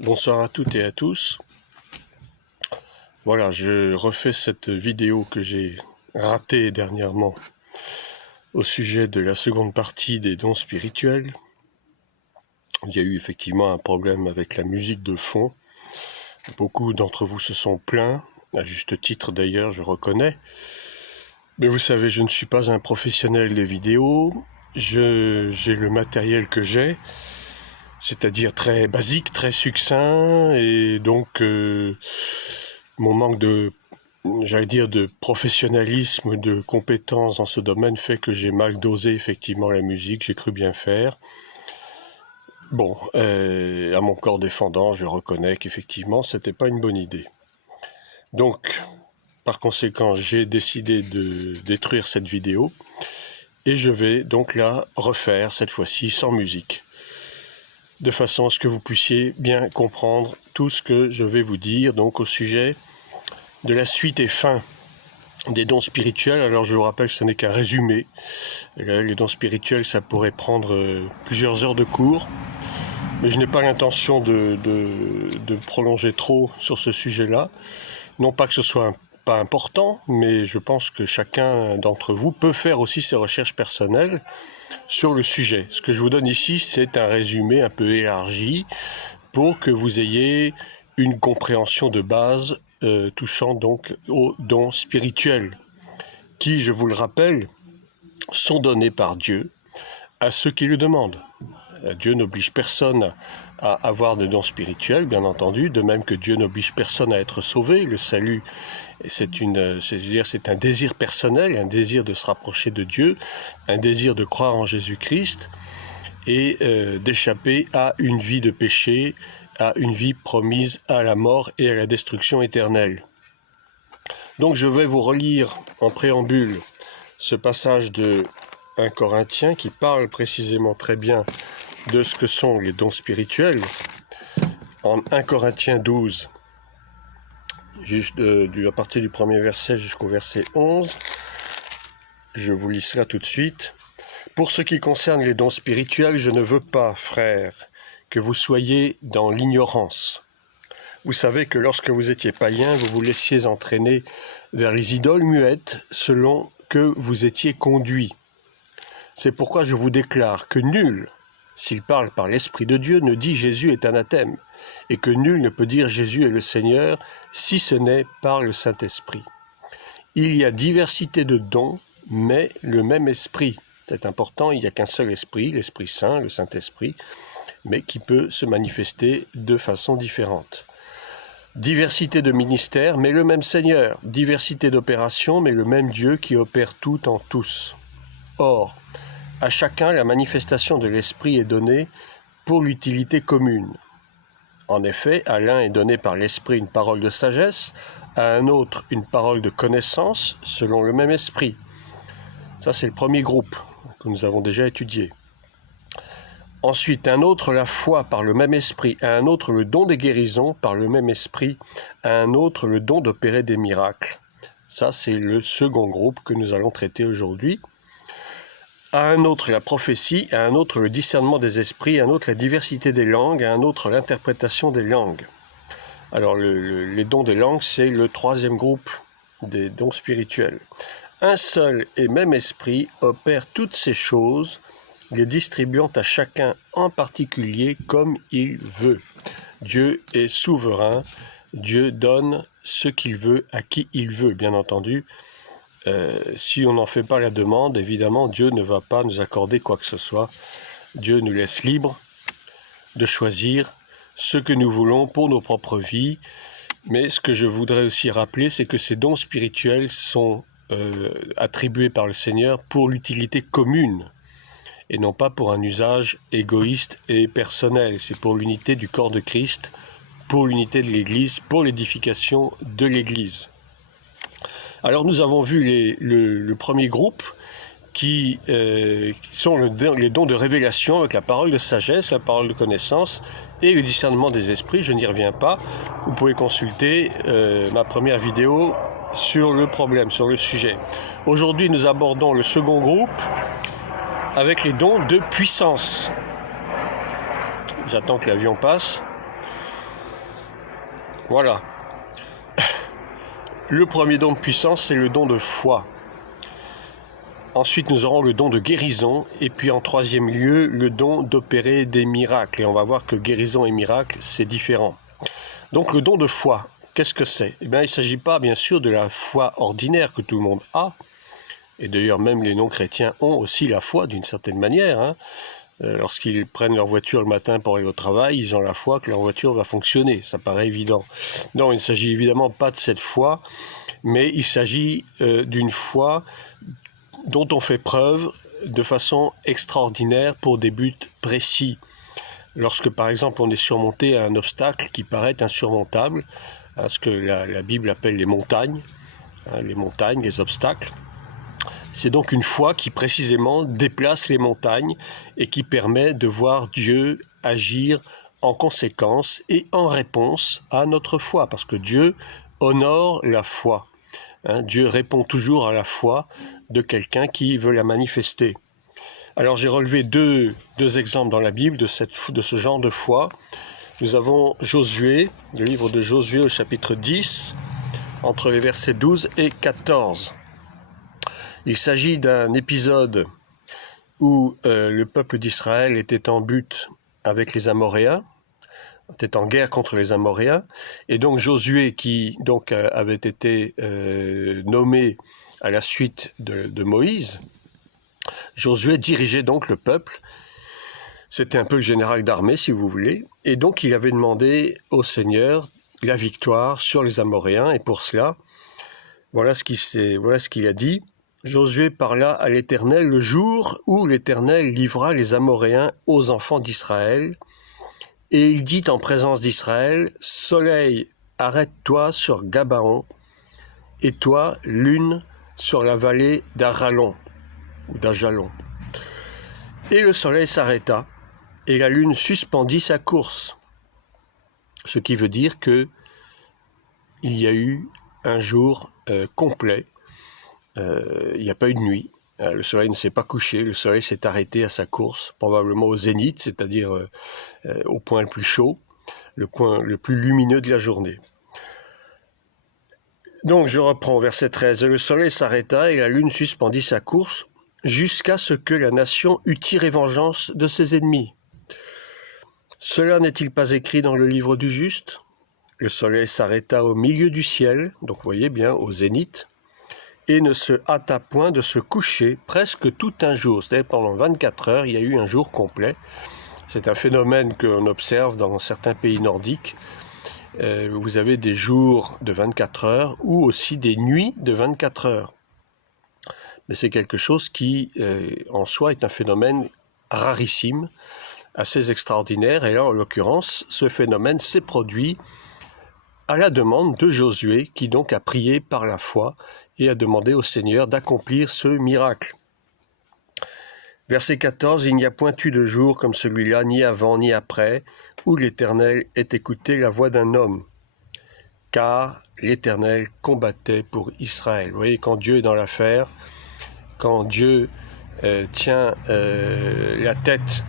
Bonsoir à toutes et à tous. Voilà, je refais cette vidéo que j'ai ratée dernièrement au sujet de la seconde partie des dons spirituels. Il y a eu effectivement un problème avec la musique de fond. Beaucoup d'entre vous se sont plaints, à juste titre d'ailleurs, je reconnais. Mais vous savez, je ne suis pas un professionnel des vidéos. J'ai le matériel que j'ai, c'est-à-dire très basique, très succinct, et donc mon manque de, de professionnalisme, de compétences dans ce domaine fait que j'ai mal dosé effectivement la musique, j'ai cru bien faire. Bon, à mon corps défendant, je reconnais qu'effectivement, c'était pas une bonne idée. Donc, par conséquent, j'ai décidé de détruire cette vidéo, et je vais donc la refaire, cette fois-ci sans musique, de façon à ce que vous puissiez bien comprendre tout ce que je vais vous dire donc au sujet de la suite et fin des dons spirituels. Alors je vous rappelle que ce n'est qu'un résumé. Les dons spirituels, ça pourrait prendre plusieurs heures de cours, mais je n'ai pas l'intention de prolonger trop sur ce sujet-là. Non pas que ce soit pas important, mais je pense que chacun d'entre vous peut faire aussi ses recherches personnelles sur le sujet. Ce que je vous donne ici, c'est un résumé un peu élargi pour que vous ayez une compréhension de base touchant donc aux dons spirituels qui, je vous le rappelle, sont donnés par Dieu à ceux qui le demandent. Dieu n'oblige personne à avoir de dons spirituels, bien entendu, de même que Dieu n'oblige personne à être sauvé. Le salut, c'est un désir personnel, un désir de se rapprocher de Dieu, un désir de croire en Jésus-Christ et d'échapper à une vie de péché, à une vie promise à la mort et à la destruction éternelle. Donc je vais vous relire en préambule ce passage de 1 Corinthiens qui parle précisément très bien de ce que sont les dons spirituels. En 1 Corinthiens 12, à partir du premier verset jusqu'au verset 11, je vous lis cela tout de suite. « Pour ce qui concerne les dons spirituels, je ne veux pas, frères, que vous soyez dans l'ignorance. Vous savez que lorsque vous étiez païens, vous vous laissiez entraîner vers les idoles muettes selon que vous étiez conduits. C'est pourquoi je vous déclare que nul, s'il parle par l'Esprit de Dieu, ne dit Jésus est anathème, et que nul ne peut dire Jésus est le Seigneur, si ce n'est par le Saint-Esprit. Il y a diversité de dons, mais le même Esprit. C'est important, il n'y a qu'un seul Esprit, l'Esprit Saint, le Saint-Esprit, mais qui peut se manifester de façon différente. Diversité de ministères, mais le même Seigneur. Diversité d'opérations, mais le même Dieu qui opère tout en tous. Or, à chacun, la manifestation de l'Esprit est donnée pour l'utilité commune. En effet, à l'un est donné par l'Esprit une parole de sagesse, à un autre une parole de connaissance, selon le même Esprit. Ça, c'est le premier groupe que nous avons déjà étudié. Ensuite, un autre la foi par le même esprit, à un autre le don des guérisons par le même esprit, à un autre le don d'opérer des miracles. Ça, c'est le second groupe que nous allons traiter aujourd'hui. À un autre la prophétie, à un autre le discernement des esprits, à un autre la diversité des langues, à un autre l'interprétation des langues. Alors, les dons des langues, c'est le troisième groupe des dons spirituels. Un seul et même esprit opère toutes ces choses, les distribuant à chacun en particulier comme il veut. Dieu est souverain, Dieu donne ce qu'il veut à qui il veut, bien entendu. Si on n'en fait pas la demande, évidemment, Dieu ne va pas nous accorder quoi que ce soit. Dieu nous laisse libres de choisir ce que nous voulons pour nos propres vies. Mais ce que je voudrais aussi rappeler, c'est que ces dons spirituels sont attribués par le Seigneur pour l'utilité commune, et non pas pour un usage égoïste et personnel. C'est pour l'unité du corps de Christ, pour l'unité de l'Église, pour l'édification de l'Église. Alors nous avons vu le premier groupe qui sont les dons de révélation avec la parole de sagesse, la parole de connaissance et le discernement des esprits. Je n'y reviens pas. Vous pouvez consulter ma première vidéo sur le problème, sur le sujet. Aujourd'hui, nous abordons le second groupe avec les dons de puissance. J'attends que l'avion passe. Voilà. Le premier don de puissance, c'est le don de foi. Ensuite, nous aurons le don de guérison, et puis en troisième lieu, le don d'opérer des miracles. Et on va voir que guérison et miracle, c'est différent. Donc le don de foi, qu'est-ce que c'est? Eh bien, il ne s'agit pas, bien sûr, de la foi ordinaire que tout le monde a. Et d'ailleurs, même les non-chrétiens ont aussi la foi, d'une certaine manière. Hein. Lorsqu'ils prennent leur voiture le matin pour aller au travail, ils ont la foi que leur voiture va fonctionner. Ça paraît évident. Non, il ne s'agit évidemment pas de cette foi, mais il s'agit d'une foi dont on fait preuve de façon extraordinaire pour des buts précis. Lorsque, par exemple, on est surmonté à un obstacle qui paraît insurmontable, ce que la Bible appelle les montagnes, les obstacles, c'est donc une foi qui précisément déplace les montagnes et qui permet de voir Dieu agir en conséquence et en réponse à notre foi, parce que Dieu honore la foi. Dieu répond toujours à la foi de quelqu'un qui veut la manifester. Alors j'ai relevé deux exemples dans la Bible de ce genre de foi. Nous avons Josué, le livre de Josué au chapitre 10, entre les versets 12 et 14. Il s'agit d'un épisode où le peuple d'Israël était en butte avec les Amoréens, était en guerre contre les Amoréens, et donc Josué, qui donc avait été nommé à la suite de Moïse, Josué dirigeait donc le peuple. C'était un peu le général d'armée, si vous voulez, et donc il avait demandé au Seigneur la victoire sur les Amoréens, et pour cela, voilà ce qu'il a dit. Josué parla à l'Éternel le jour où l'Éternel livra les Amoréens aux enfants d'Israël, et il dit en présence d'Israël, « Soleil, arrête-toi sur Gabaon, et toi, lune, sur la vallée d'Aralon, ou d'Ajalon. » Et le soleil s'arrêta, et la lune suspendit sa course. Ce qui veut dire que il y a eu un jour complet, il n'y a pas eu de nuit. Le soleil ne s'est pas couché, le soleil s'est arrêté à sa course, probablement au zénith, c'est-à-dire au point le plus chaud, le point le plus lumineux de la journée. Donc je reprends verset 13. « Le soleil s'arrêta et la lune suspendit sa course jusqu'à ce que la nation eût tiré vengeance de ses ennemis. Cela n'est-il pas écrit dans le livre du juste? Le soleil s'arrêta au milieu du ciel, donc vous voyez bien au zénith, et ne se hâta point de se coucher presque tout un jour. C'est-à-dire pendant 24 heures, il y a eu un jour complet. C'est un phénomène qu'on observe dans certains pays nordiques. Vous avez des jours de 24 heures ou aussi des nuits de 24 heures. Mais c'est quelque chose qui, en soi, est un phénomène rarissime, assez extraordinaire. Et là, en l'occurrence, ce phénomène s'est produit à la demande de Josué, qui donc a prié par la foi et a demandé au Seigneur d'accomplir ce miracle. Verset 14, « Il n'y a point eu de jour comme celui-là, ni avant ni après, où l'Éternel ait écouté la voix d'un homme, car l'Éternel combattait pour Israël. » Vous voyez, quand Dieu est dans l'affaire, quand Dieu tient la tête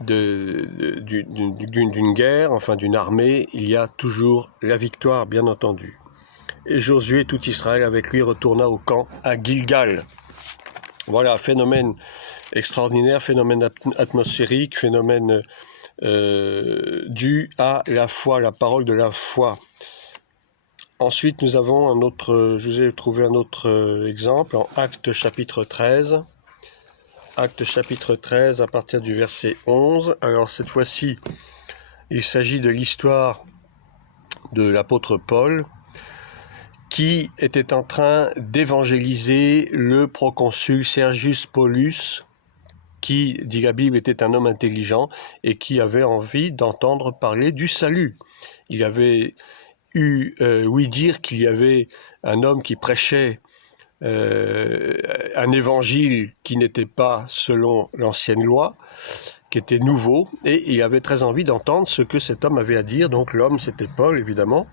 d'une guerre, enfin d'une armée, il y a toujours la victoire, bien entendu. Et Josué, tout Israël avec lui, retourna au camp à Gilgal. Voilà, phénomène extraordinaire, phénomène atmosphérique, phénomène dû à la foi, la parole de la foi. Ensuite, nous avons je vous ai trouvé un autre exemple en Actes chapitre 13. Actes chapitre 13 à partir du verset 11. Alors cette fois-ci, il s'agit de l'histoire de l'apôtre Paul qui était en train d'évangéliser le proconsul Sergius Paulus, qui, dit la Bible, était un homme intelligent et qui avait envie d'entendre parler du salut. Il avait ouï dire qu'il y avait un homme qui prêchait un évangile qui n'était pas selon l'ancienne loi, qui était nouveau, et il avait très envie d'entendre ce que cet homme avait à dire. Donc l'homme, c'était Paul, évidemment,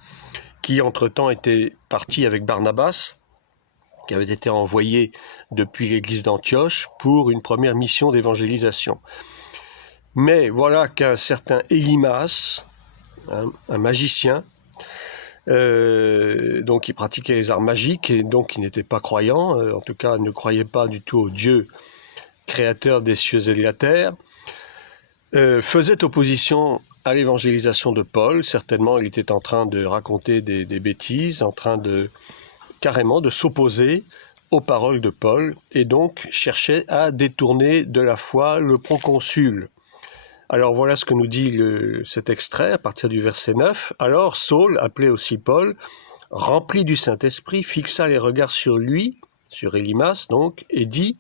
qui entre-temps était parti avec Barnabas, qui avait été envoyé depuis l'église d'Antioche pour une première mission d'évangélisation. Mais voilà qu'un certain Élymas, un magicien, Donc il pratiquait les arts magiques et donc il n'était pas croyant, en tout cas il ne croyait pas du tout au Dieu créateur des cieux et de la terre, faisait opposition à l'évangélisation de Paul. Certainement il était en train de raconter des bêtises, en train de carrément de s'opposer aux paroles de Paul et donc cherchait à détourner de la foi le proconsul. Alors voilà ce que nous dit cet extrait à partir du verset 9. Alors Saul, appelé aussi Paul, rempli du Saint-Esprit, fixa les regards sur lui, sur Élymas donc, et dit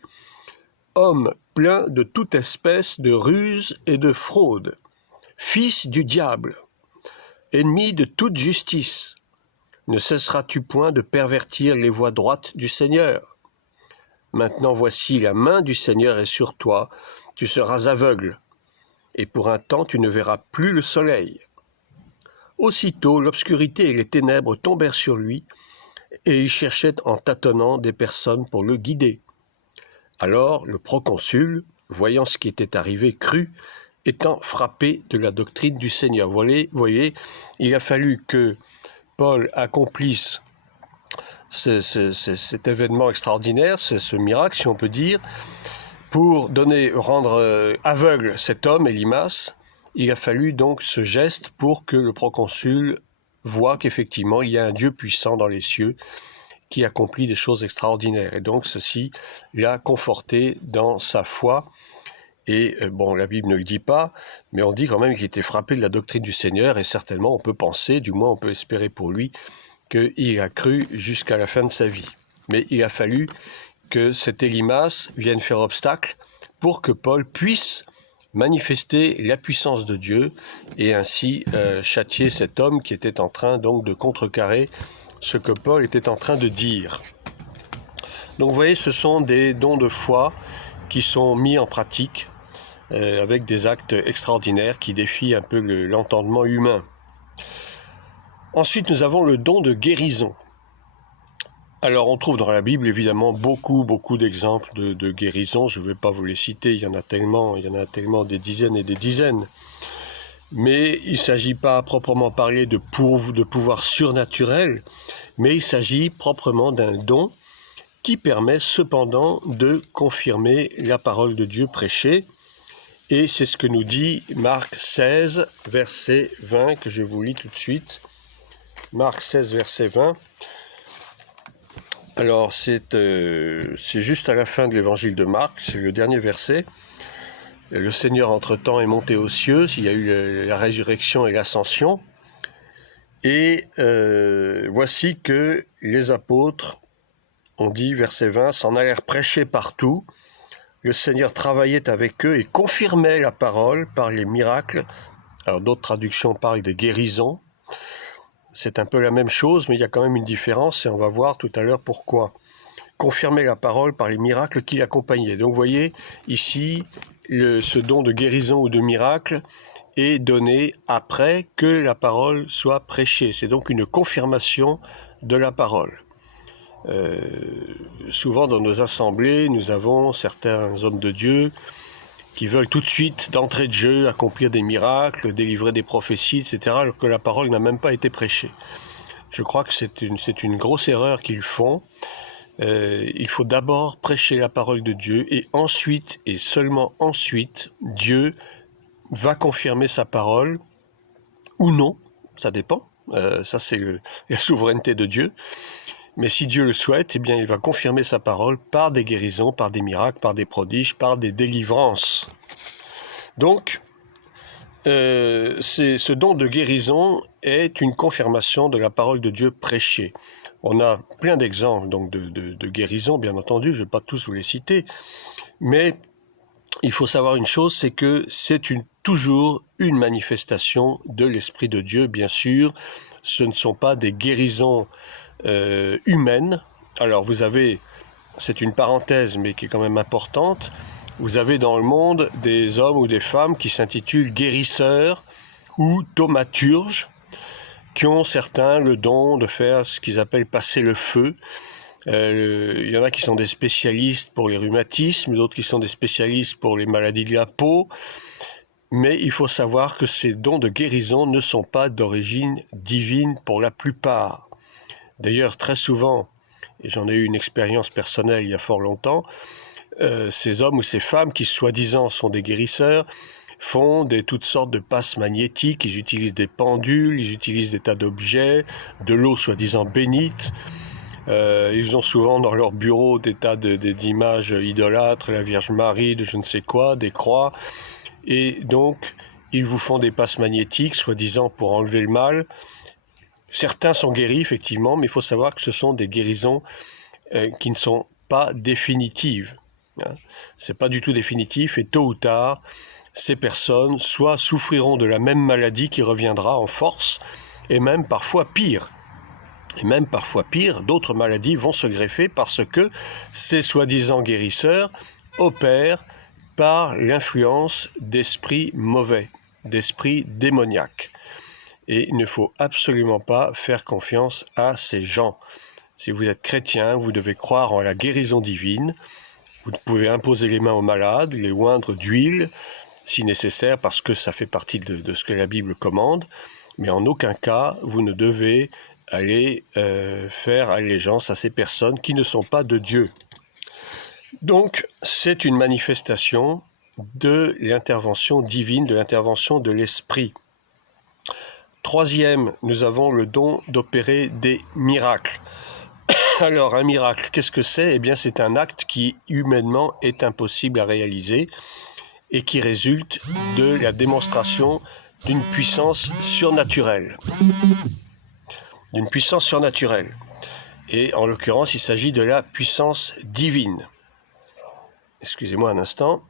« Homme plein de toute espèce de ruse et de fraude, fils du diable, ennemi de toute justice, ne cesseras-tu point de pervertir les voies droites du Seigneur? Maintenant voici la main du Seigneur est sur toi, tu seras aveugle, et pour un temps tu ne verras plus le soleil. » Aussitôt l'obscurité et les ténèbres tombèrent sur lui, et il cherchait en tâtonnant des personnes pour le guider. Alors le proconsul, voyant ce qui était arrivé, crut, étant frappé de la doctrine du Seigneur. Vous voyez, il a fallu que Paul accomplisse cet événement extraordinaire, ce miracle, si on peut dire, pour rendre aveugle cet homme, Élymas. Il a fallu donc ce geste pour que le proconsul voit qu'effectivement il y a un Dieu puissant dans les cieux qui accomplit des choses extraordinaires. Et donc ceci l'a conforté dans sa foi. Et bon, la Bible ne le dit pas, mais on dit quand même qu'il était frappé de la doctrine du Seigneur, et certainement on peut penser, du moins on peut espérer pour lui, qu'il a cru jusqu'à la fin de sa vie. Mais il a fallu que cet Élymas vienne faire obstacle pour que Paul puisse manifester la puissance de Dieu et ainsi châtier cet homme qui était en train donc de contrecarrer ce que Paul était en train de dire. Donc vous voyez, ce sont des dons de foi qui sont mis en pratique avec des actes extraordinaires qui défient un peu l'entendement humain. Ensuite, nous avons le don de guérison. Alors, on trouve dans la Bible, évidemment, beaucoup d'exemples de guérison. Je ne vais pas vous les citer, il y en a tellement, des dizaines et des dizaines. Mais il ne s'agit pas à proprement parler de pouvoir surnaturel, mais il s'agit proprement d'un don qui permet cependant de confirmer la parole de Dieu prêchée. Et c'est ce que nous dit Marc 16, verset 20, que je vous lis tout de suite. Marc 16, verset 20. Alors, c'est juste à la fin de l'évangile de Marc, c'est le dernier verset. Le Seigneur, entre-temps, est monté aux cieux, il y a eu la résurrection et l'ascension. Et voici que les apôtres, on dit, verset 20, s'en allèrent prêcher partout. Le Seigneur travaillait avec eux et confirmait la parole par les miracles. Alors, d'autres traductions parlent de guérison. C'est un peu la même chose, mais il y a quand même une différence et on va voir tout à l'heure pourquoi. Confirmer la parole par les miracles qui l'accompagnaient. Donc vous voyez, ici, ce don de guérison ou de miracle est donné après que la parole soit prêchée. C'est donc une confirmation de la parole. Souvent dans nos assemblées, nous avons certains hommes de Dieu qui veulent tout de suite, d'entrée de jeu, accomplir des miracles, délivrer des prophéties, etc., alors que la parole n'a même pas été prêchée. Je crois que c'est une grosse erreur qu'ils font. Il faut d'abord prêcher la parole de Dieu, et ensuite, et seulement ensuite, Dieu va confirmer sa parole, ou non, ça dépend. Ça, c'est la souveraineté de Dieu. Mais si Dieu le souhaite, eh bien, il va confirmer sa parole par des guérisons, par des miracles, par des prodiges, par des délivrances. Donc, ce don de guérison est une confirmation de la parole de Dieu prêchée. On a plein d'exemples donc de guérison, bien entendu, je ne vais pas tous vous les citer, mais il faut savoir une chose, c'est que c'est toujours une manifestation de l'Esprit de Dieu, bien sûr. Ce ne sont pas des guérisons humaines. Alors vous avez, c'est une parenthèse mais qui est quand même importante, vous avez dans le monde des hommes ou des femmes qui s'intitulent guérisseurs ou thaumaturges, qui ont certains le don de faire ce qu'ils appellent passer le feu. Il y en a qui sont des spécialistes pour les rhumatismes, d'autres qui sont des spécialistes pour les maladies de la peau. Mais il faut savoir que ces dons de guérison ne sont pas d'origine divine pour la plupart. D'ailleurs, très souvent, et j'en ai eu une expérience personnelle il y a fort longtemps, ces hommes ou ces femmes qui soi-disant sont des guérisseurs font toutes sortes de passes magnétiques, ils utilisent des pendules, ils utilisent des tas d'objets, de l'eau soi-disant bénite. Ils ont souvent dans leur bureau des tas d'images idolâtres, la Vierge Marie, de je ne sais quoi, des croix. Et donc, ils vous font des passes magnétiques, soi-disant pour enlever le mal. Certains sont guéris, effectivement, mais il faut savoir que ce sont des guérisons qui ne sont pas définitives. Hein. C'est pas du tout définitif, et tôt ou tard, ces personnes soit souffriront de la même maladie qui reviendra en force, et même parfois pire. Et même parfois pire, d'autres maladies vont se greffer parce que ces soi-disant guérisseurs opèrent par l'influence d'esprits mauvais, d'esprits démoniaques. Et il ne faut absolument pas faire confiance à ces gens. Si vous êtes chrétien, vous devez croire en la guérison divine. Vous pouvez imposer les mains aux malades, les oindre d'huile, si nécessaire, parce que ça fait partie de ce que la Bible commande. Mais en aucun cas, vous ne devez aller faire allégeance à ces personnes qui ne sont pas de Dieu. Donc, c'est une manifestation de l'intervention divine, de l'intervention de l'Esprit. Troisième, nous avons le don d'opérer des miracles. Alors, un miracle, qu'est-ce que c'est? Eh bien, c'est un acte qui, humainement, est impossible à réaliser et qui résulte de la démonstration d'une puissance surnaturelle. D'une puissance surnaturelle. Et en l'occurrence, il s'agit de la puissance divine. Excusez-moi un instant.